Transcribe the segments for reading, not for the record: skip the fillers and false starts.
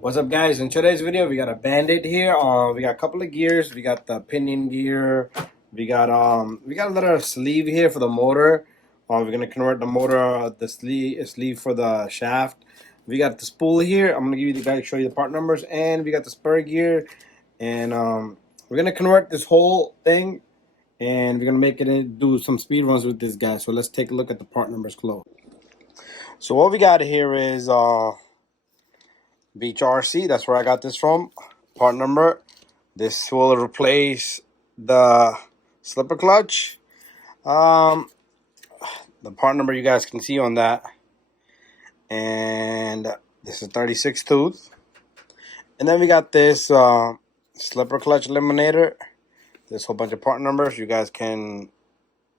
What's up, guys? In today's video we got a Bandit here. We got a couple of gears. We got the pinion gear. We got a little sleeve here for the motor. We're gonna convert the motor, the sleeve for the shaft. We got the spool here. I'm gonna give you the guys, show you the part numbers, and we got the spur gear. And we're gonna convert this whole thing, and we're gonna make it do some speed runs with this guy. So let's take a look at the part numbers close. So what we got here is Beach RC. That's where I got this from. Part number. This will replace the slipper clutch. The part number you guys can see on that. And this is 36 tooth. And then we got this slipper clutch eliminator. There's a whole bunch of part numbers. You guys can.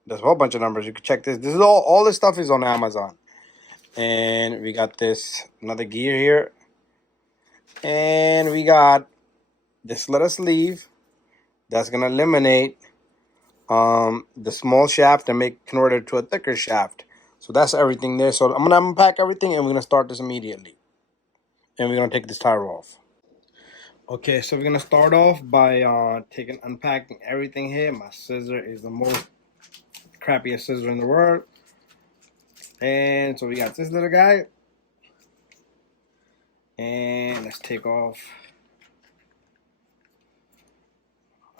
There's a whole bunch of numbers. You can check this. This is all this stuff is on Amazon. And we got this another gear here. And we got this little sleeve that's gonna eliminate the small shaft and convert it to a thicker shaft. So that's everything there. So I'm gonna unpack everything and we're gonna start this immediately. And we're gonna take this tire off. Okay, so we're gonna start off by unpacking everything here. My scissor is the most crappiest scissor in the world. And so we got this little guy. And let's take off.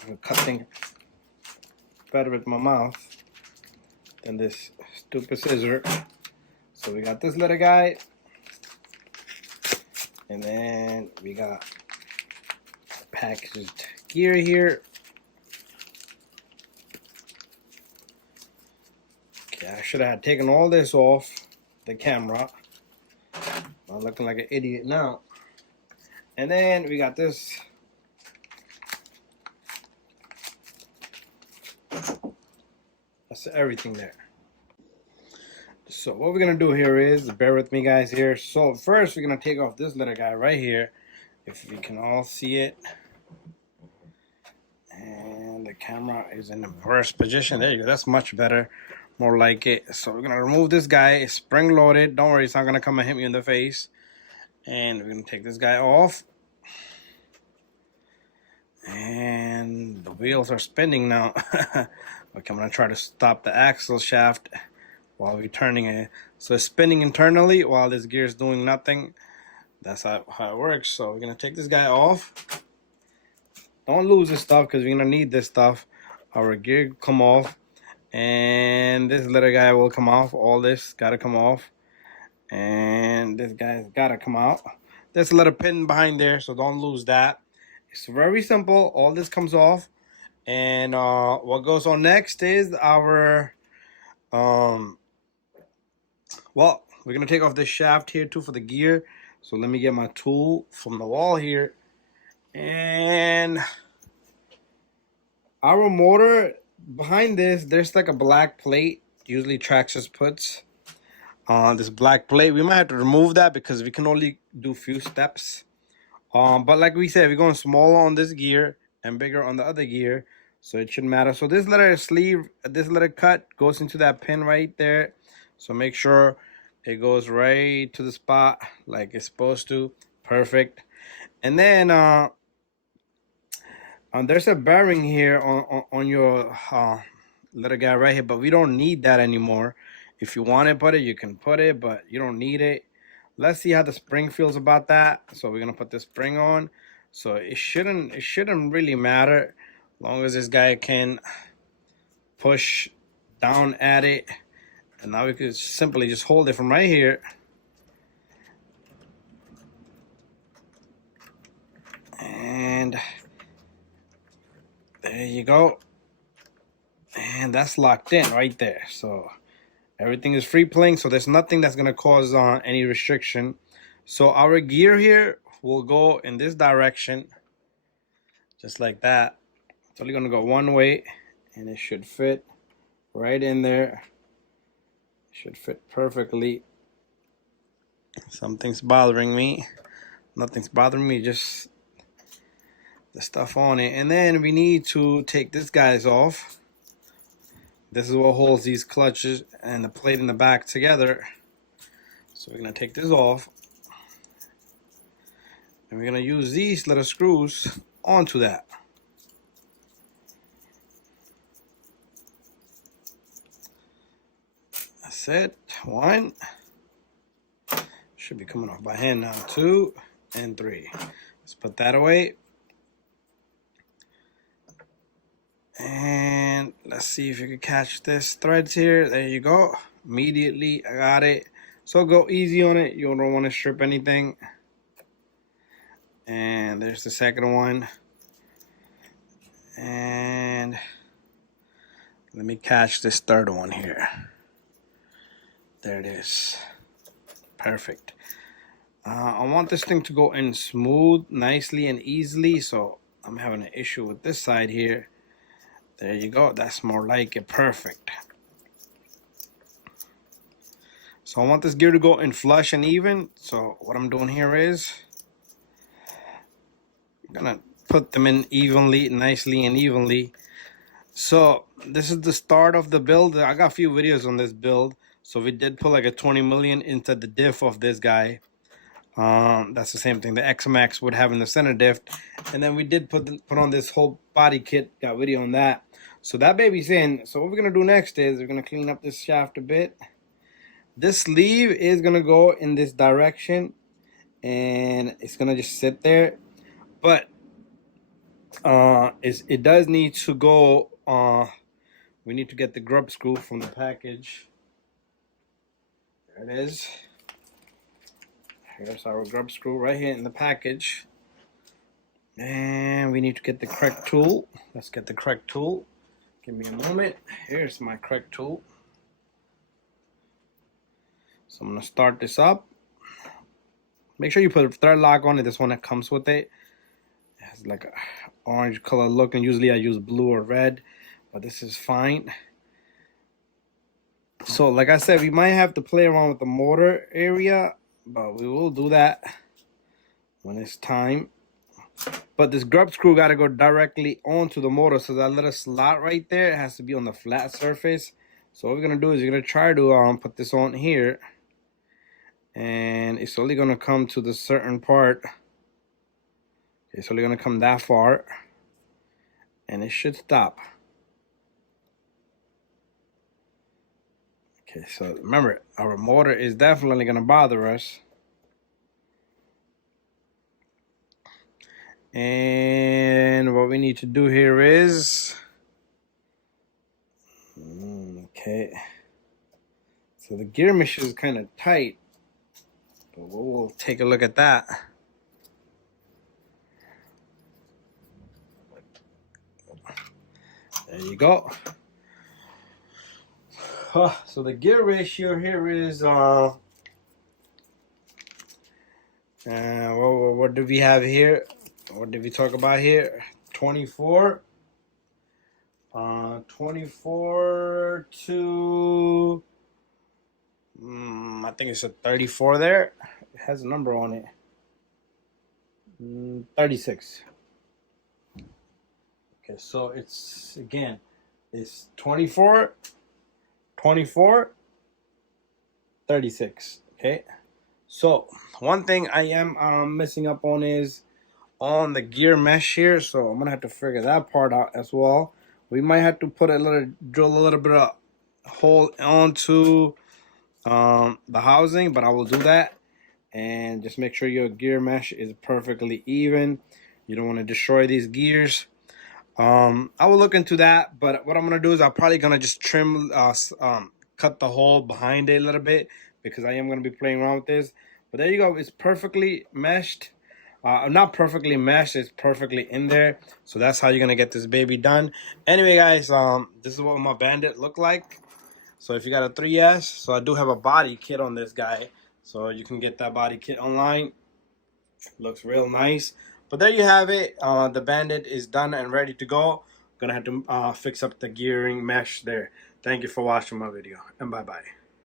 I'm gonna cut things better with my mouth than this stupid scissor. So we got this little guy. And then we got packaged gear here. Okay, I should have taken all this off the camera. I'm looking like an idiot now. And then we got this. That's everything there. So what we're gonna do here is, bear with me guys here. So first we're gonna take off this little guy right here. If we can all see it. And the camera is in the reverse position. There you go. That's much better. More like it. So we're gonna remove this guy. It's spring loaded. Don't worry, it's not gonna come and hit me in the face. And we're gonna take this guy off. And the wheels are spinning now. Okay, I'm gonna try to stop the axle shaft while we're turning it. So it's spinning internally while this gear is doing nothing. That's how it works. So we're gonna take this guy off. Don't lose this stuff because we're gonna need this stuff. Our gear come off. And this little guy will come off. All this gotta come off. And this guy's gotta come out. There's a little pin behind there, so don't lose that. It's very simple. All this comes off. And what goes on next is our well, we're gonna take off this shaft here too for the gear. So let me get my tool from the wall here. And our motor behind this, there's like a black plate. Usually Traxxas puts this black plate. We might have to remove that because we can only do few steps. But like we said, we're going smaller on this gear and bigger on the other gear, so it shouldn't matter. So this little sleeve, this little cut goes into that pin right there. So make sure it goes right to the spot like it's supposed to. Perfect. And then there's a bearing here on your little guy right here, but we don't need that anymore. If you want to put it, you can put it, but you don't need it. Let's see how the spring feels about that. So we're gonna put the spring on. So it shouldn't really matter, as long as this guy can push down at it. And now we could simply just hold it from right here. And there you go. And that's locked in right there. So everything is free playing, so there's nothing that's gonna cause any restriction. So our gear here will go in this direction, just like that. It's only gonna go one way, and it should fit right in there. It should fit perfectly. Something's bothering me. Nothing's bothering me, just the stuff on it. And then we need to take this guys off. This is what holds these clutches and the plate in the back together. So we're gonna take this off. And we're gonna use these little screws onto that. That's it. 1. Should be coming off by hand now. 2 and 3. Let's put that away. And let's see if you can catch this threads here. There you go. Immediately, I got it. So go easy on it. You don't want to strip anything. And there's the second one. And let me catch this third one here. There it is. Perfect. I want this thing to go in smooth, nicely, and easily. So I'm having an issue with this side here. There you go. That's more like it. Perfect. So I want this gear to go in flush and even. So what I'm doing here is I'm gonna put them in evenly, nicely and evenly. So this is the start of the build. I got a few videos on this build. So we did put like a 20 million into the diff of this guy. That's the same thing the XMAX would have in the center diff. And then we did put on this whole body kit. Got video on that. So that baby's in. So what we're gonna do next is we're gonna clean up this shaft a bit. This sleeve is gonna go in this direction, and it's gonna just sit there. But it does need to go. We need to get the grub screw from the package. There it is. Here's our grub screw right here in the package. And we need to get the correct tool. Let's get the correct tool. Give me a moment. Here's my correct tool. So I'm gonna start this up. Make sure you put a thread lock on it. This one that comes with it. It has like a orange color look, and usually I use blue or red, but this is fine. So like I said, we might have to play around with the motor area, but we will do that when it's time. But this grub screw got to go directly onto the motor, so that little slot right there, it has to be on the flat surface. So what we're gonna do is we're gonna try to put this on here, and it's only gonna come to the certain part. It's only gonna come that far, and it should stop. Okay, so remember, our motor is definitely gonna bother us. And what we need to do here is, okay, so the gear mesh is kind of tight, but we'll take a look at that. There you go. So the gear ratio here is what do we have here? What did we talk about here? 24 to I think it's a 34 there. It has a number on it. 36. Okay, so it's again, it's 24, 36. Okay, so one thing I am messing up on is on the gear mesh here, so I'm gonna have to figure that part out as well. We might have to drill a little bit of hole onto the housing, but I will do that. And just make sure your gear mesh is perfectly even. You don't want to destroy these gears. I will look into that, but what I'm gonna do is I'm probably gonna just trim, cut the hole behind it a little bit, because I am gonna be playing around with this. But there you go, it's perfectly meshed. Not perfectly meshed, it's perfectly in there. So that's how you're gonna get this baby done. Anyway, guys, this is what my Bandit look like. So if you got a 3S, so I do have a body kit on this guy, so you can get that body kit online. Looks real nice. But there you have it. The Bandit is done and ready to go. Gonna have to fix up the gearing mesh there. Thank you for watching my video, and bye bye.